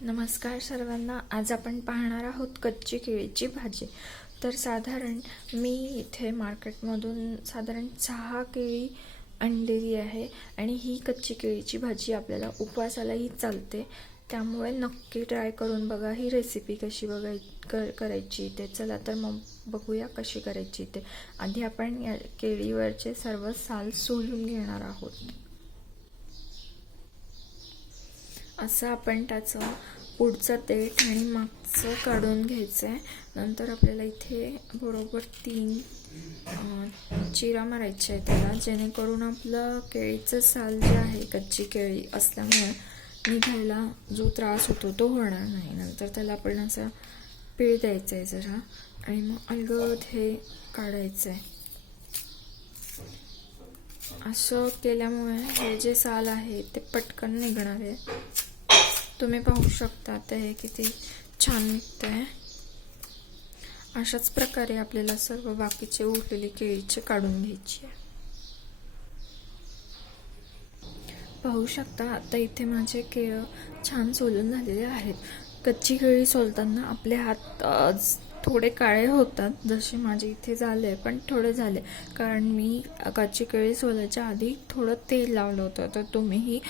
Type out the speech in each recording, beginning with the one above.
नमस्कार सर्वांना. आज आपण पाहणार आहोत कच्ची केळीची भाजी. तर साधारण मी इथे मार्केटमधून साधारण सहा केळी आणलेली आहे आणि ही कच्ची केळीची भाजी आपल्याला उपवासालाही चालते. त्यामुळे नक्की ट्राय करून बघा ही रेसिपी कशी बघाय कर करायची ते. चला तर मग बघूया कशी करायची ते. आधी आपण या केळीवरचे सर्व साल सोलून घेणार आहोत. असं आपण त्याचं पुढचं देठ आणि मागचं काढून घ्यायचं आहे नंतर आपल्याला इथे बरोबर तीन चिरा मारायच्या आहे त्याला. जेणेकरून आपलं केळीचं साल जे आहे कच्ची केळी असल्यामुळे निघायला जो त्रास होतो तो होणार नाही. नंतर त्याला आपण असं पीळ द्यायचं आहे जरा आणि मग अलगद हे काढायचं आहे असं केल्यामुळे हे जे साल आहे ते पटकन निघणार आहे. तुम्ही पाहू शकता ते हे किती छान निघतं आहे अशाच प्रकारे आपल्याला सर्व बाकीचे उरलेले केळीचे काढून घ्यायची आहे. पाहू शकता आता इथे माझे केळं छान सोलून झालेले आहेत. कच्ची केळी सोलताना आपले हात थोडे काळे होतात जसे माझे इथे झाले पण थोडे झाले. कारण मी कच्ची केळी सोलायच्या आधी थोडं तेल लावलं होतं. तर तुम्हीही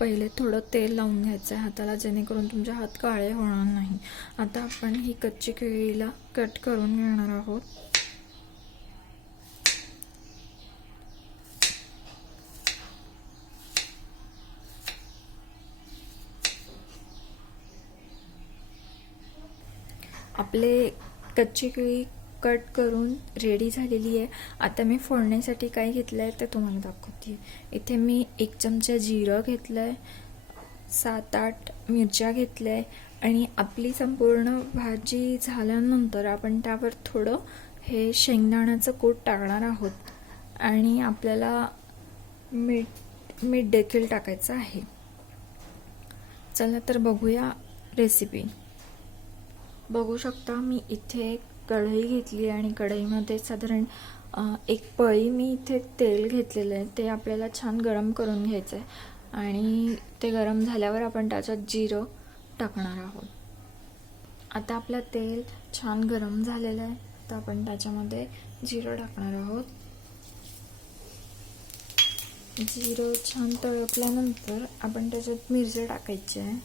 पहिले थोडं तेल लावून घ्यायचं आहे हाताला जेणेकरून तुमचे हात काळे होणार नाही. आता आपण ही कच्ची केळीला कट करून घेणार आहोत. आपले कच्ची केळी कट करून रेडी झालेली आहे. आता मी फोडण्यासाठी काय घेतलं आहे ते तुम्हाला दाखवते. इथे मी एक चमचा जिरं घेतलं आहे सात आठ मिरच्या घेतल्या आहे आणि आपली संपूर्ण भाजी झाल्यानंतर आपण त्यावर थोडं हे शेंगदाण्याचं कूट टाकणार आहोत आणि आपल्याला मीठ मीठ देखील टाकायचं आहे. चला तर बघूया रेसिपी बघू शकता मी इथे कढई घेतली आणि कढईमध्ये साधारण एक पळी मी इथे तेल घेतलेलं आहे. ते आपल्याला छान गरम करून घ्यायचं आहे आणि ते गरम झाल्यावर आपण त्याच्यात जिरं टाकणार आहोत. आता आपलं तेल छान गरम झालेलं आहे. तर आपण त्याच्यामध्ये जिरं टाकणार आहोत. जिरं छान तळपल्यानंतर आपण त्याच्यात मिरची टाकायची आहे.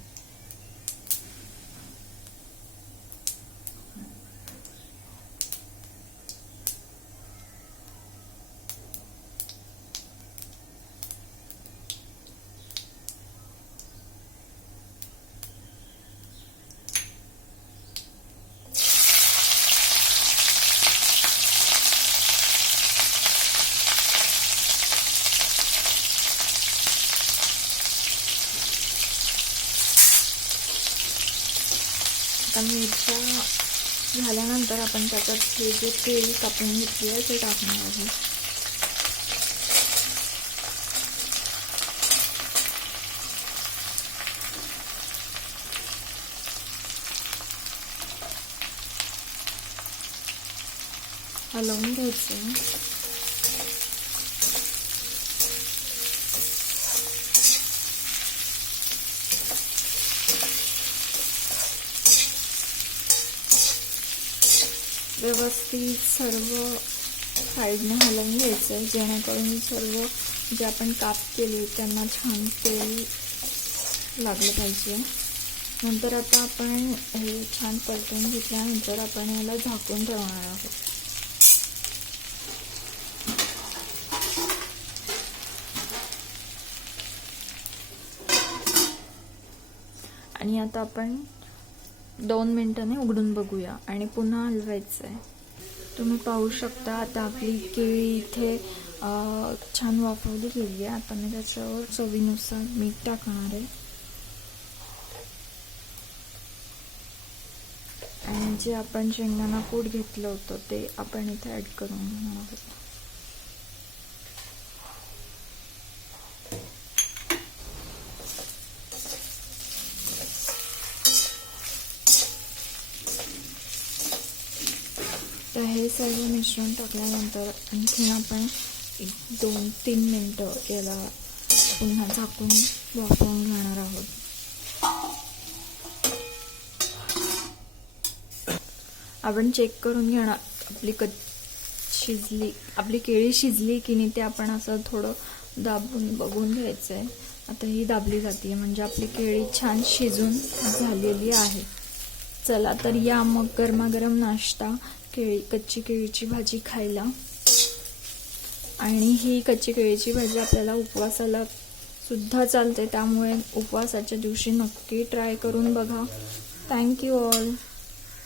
आता मिरच्या झाल्यानंतर आपण त्याच्यात हे जे तेल कापून घेतली आहे ते टाकणार आहे हलवून घ्यायचं व्यवस्थित सर्व साईडने हलवून घ्यायचं आहे. जेणेकरून सर्व जे आपण काप केले त्यांना छान तेल लागलं पाहिजे. नंतर आता आपण हे छान परतून घेतल्यानंतर आपण याला झाकून ठेवणार आहोत. आणि आता आपण दोन मिनटाने उघडून बघूया आणि पुन्हा हलवायचं आहे तुम्ही पाहू शकता आता आपली केळी इथे छान वाफवली गेली आहे. आता मी त्याच्यावर चवीनुसार मीठ टाकणार आहे. आणि जे आपण शेंगदाणा कूट घेतलं होतं ते आपण इथे ॲड करून घेणार आहोत. सर्व मिश्रण टाकल्यानंतर आणखी आपण एक दोन तीन मिनटं याला पुन्हा झाकून वापरून घेणार आहोत. आपण चेक करून घेणार आपली क शिजली आपली केळी शिजली की नाही ते आपण असं थोडं दाबून बघून घ्यायचं आहे आता ही दाबली जाते म्हणजे आपली केळी छान शिजून झालेली आहे. चला तर या मग गरमागरम नाश्ता केळी कच्ची केळीची भाजी खायला. आणि ही कच्ची केळीची भाजी आपल्याला उपवासाला सुद्धा चालते त्यामुळे उपवासाच्या दिवशी नक्की ट्राय करून बघा. Thank you all